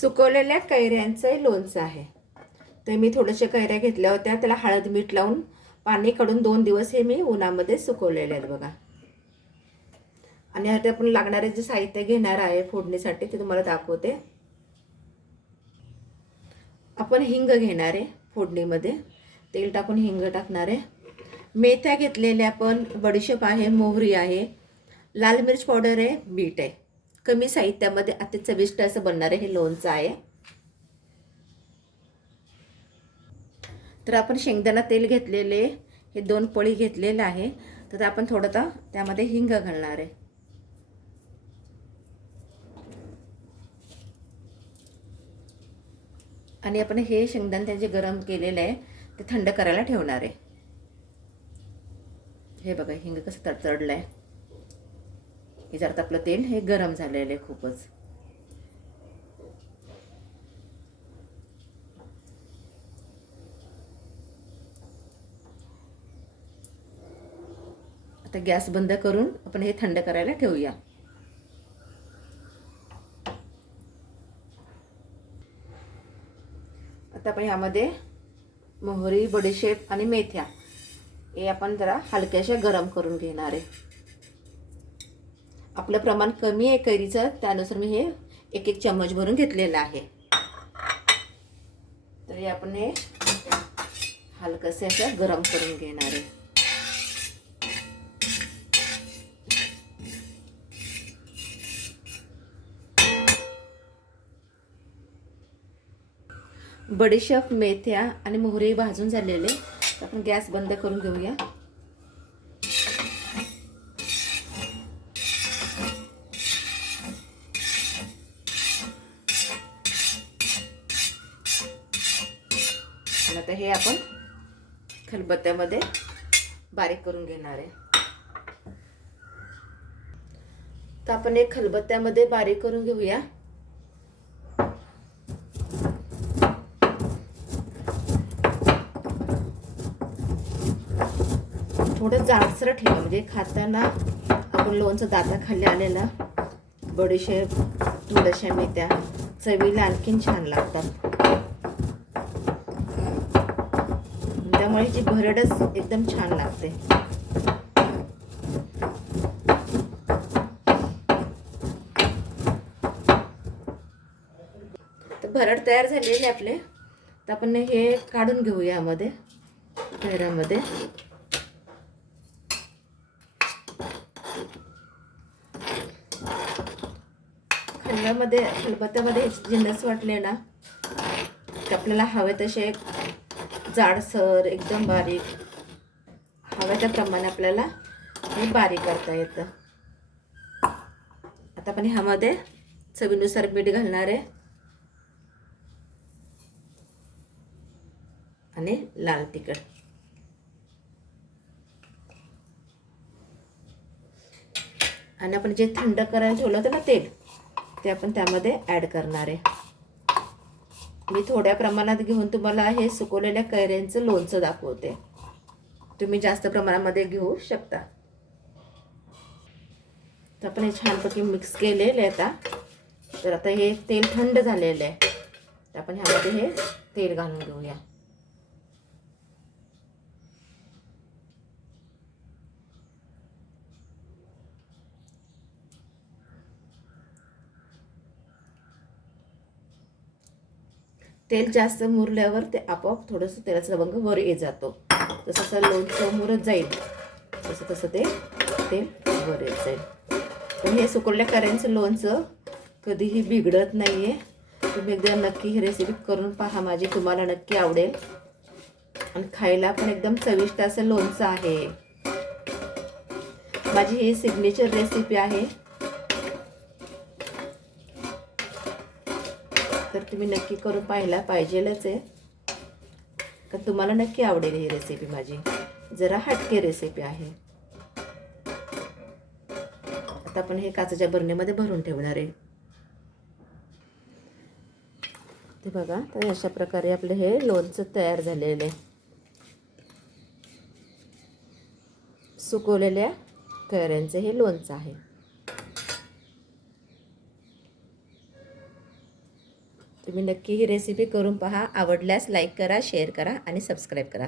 सुकवलेल्या कैऱ्यांचं लोणचं आहे. तर मी थोड्याशा कैऱ्या घेतल्या होत्या त्याला हळद मीठ लावून पाणी काढून दोन दिवस हे मी उन्हामध्ये सुकवलेले आहेत बघा. आणि आता आपण लागणारे जे साहित्य घेणार आहे फोडणीसाठी ते तुम्हाला दाखवते. आपण हिंग घेणार आहे फोडणीमध्ये. तेल टाकून हिंग टाकणार आहे. मेथ्या घेतलेल्या पण बडीशेप आहे मोहरी आहे. लाल मिरच पावडर आहे बीट आहे. कमी साहित्यामध्ये अति चविष्ट असं बनणारं हे लोणचं आहे. तर आपण शेंगदाणा तेल घेतलेले हे दोन पळी घेतलेलं आहे. तर आपण थोडं त्यामध्ये हिंग घालणार आहे. आणि आपण हे शेंगदाणे त्यांचे गरम केलेलं आहे ते थंड करायला ठेवणार आहे. हे बघा हिंग कसं तडतडलं आहे हे जर आपलं तेल हे गरम झालेलं आहे खूपच. आता गॅस बंद करून आपण हे थंड करायला ठेवूया. आता आपण ह्यामध्ये मोहरी बडीशेप आणि मेथ्या हे आपण जरा हलक्याशा गरम करून घेणार आहे. आपलं प्रमाण कमी आहे कैरीचं त्यानुसार मी हे एक एक चम्मच भरून घेतलेलं आहे. तरी आपण हे हलकसे असं गरम करून घेणार आहे. बडीशेप मेथ्या आणि मोहरी भाजून झालेले. आपण गॅस बंद करून घेऊया. आता हे आपण खलबत्त्यामध्ये बारीक करून घेणार आहे. तर आपण एक खलबत्त्यामध्ये बारीक करून घेऊया. थोडं जाडसर ठेवा म्हणजे खाताना आपण लोणचं दाता दाताखाली आलेला बडीशेप थोड्याशा मेथ्या चवीला आणखीन छान लागतात. त्यामुळे जी भरडच एकदम छान लागते. तर भरड तयार झालेले आपले. तर आपण हे काढून घेऊ यामध्ये भैरामध्ये खंडामध्ये खलबत्त्यामध्ये जिन्नस वाटले ना आपल्याला हवे तसे जाडसर एकदम बारीक. हव्या त्याप्रमाणे आपल्याला हे बारीक करता येतं. आता आपण ह्यामध्ये चवीनुसार मीठ घालणार आहे. आणि लाल तिखट. आणि आपण जे थंड करायला ठेवलं होतं ना तेल ते आपण त्यामध्ये ॲड करणार आहे. मी थोड्या प्रमाणात घेऊन तुम्हाला हे सुकवलेल्या कैऱ्यांचं लोणचं दाखवते. तुम्ही जास्त प्रमाणामध्ये घेऊ शकता. तर आपण हे छानपैकी मिक्स केलेलं आहे आता. तर आता हे तेल थंड झालेलं आहे. तर आपण ह्यामध्ये हे तेल घालून घेऊया. तेल जास्त मुरल्यावर ते आपोआप थोडंसं तेलाचा लवंग वर येत जातो. जसं असं लोणचं मुरत जाईल तसं तसं ते तेल वर येत जाईल. पण हे सुकवल्या करायचं लोणचं कधीही बिघडत नाही आहे तुम्ही एकदा नक्की ही रेसिपी करून पहा माझी तुम्हाला नक्की आवडेल. आणि खायला पण एकदम चविष्ट असं लोणचं आहे. माझी ही सिग्नेचर रेसिपी आहे. तर तुम्ही नक्की करून पाहायला पाहिजेलच आहे. का तुम्हाला नक्की आवडेल ही रेसिपी माझी. जरा हटके रेसिपी आहे. आता आपण हे काचेच्या बरणीमध्ये भरून ठेवणार आहे. ते बघा तर अशा प्रकारे आपलं हे लोणचं तयार झालेलं आहे. सुकवलेल्या कैऱ्यांचं हे लोणचं आहे. तुम्ही नक्की ही रेसिपी करून पहा. आवडल्यास लाईक करा शेअर करा आणि सबस्क्राईब करा.